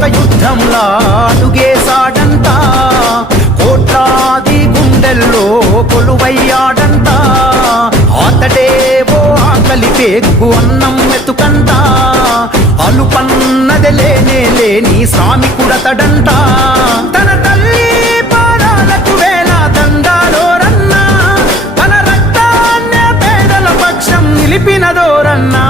శాశ్వత యుద్ధంలా అడుగేశాడంట. కోట్లాది గుండెల్లో కొలువయ్యాడంట. ఆతడేవో ఆకలి పేగు అన్నం మెతుకంట అనుపన్నది లేనే లేని శ్రామికుడతడంట. తన తల్లి పాదాలకు వేళ దండాలో రన్నా. తన రక్తాన్నే పేదల పక్షం నిలిపినదోరన్నా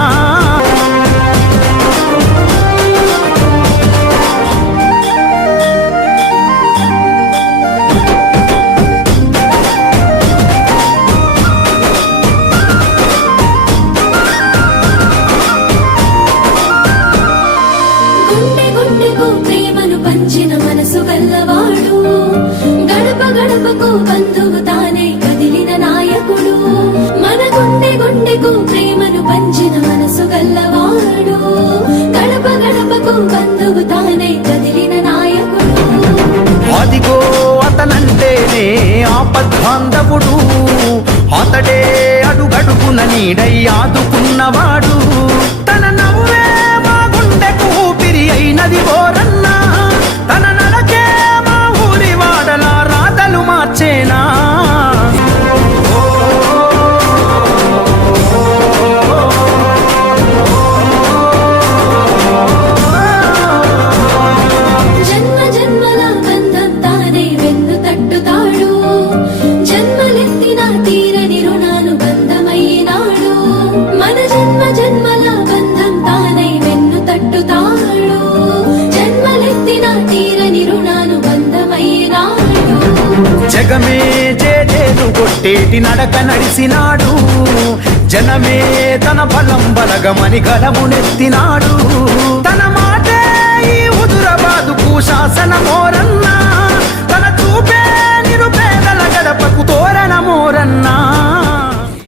గుండెకు ప్రేమను పంచిన మనసు గల్లవాడు. గడప గడపకు బంధువు తానే కదిలిన నాయకుడు. మన గుండె గుండెకు ప్రేమను పంచిన మనసు గల్లవాడు. గడప గడపకు బంధువు తానే కదిలిన నాయకుడు. అదిగో అతనంటేనే ఆపద్బాంధవుడు. అతడే అడుగడుగున నీడై ఆదుకున్నవాడు. జగమే జేజేలు కొట్టేటి నడక నడిసినాడు. జనమే తన బలం బలగమని గలమునెత్తినాడు. తన మా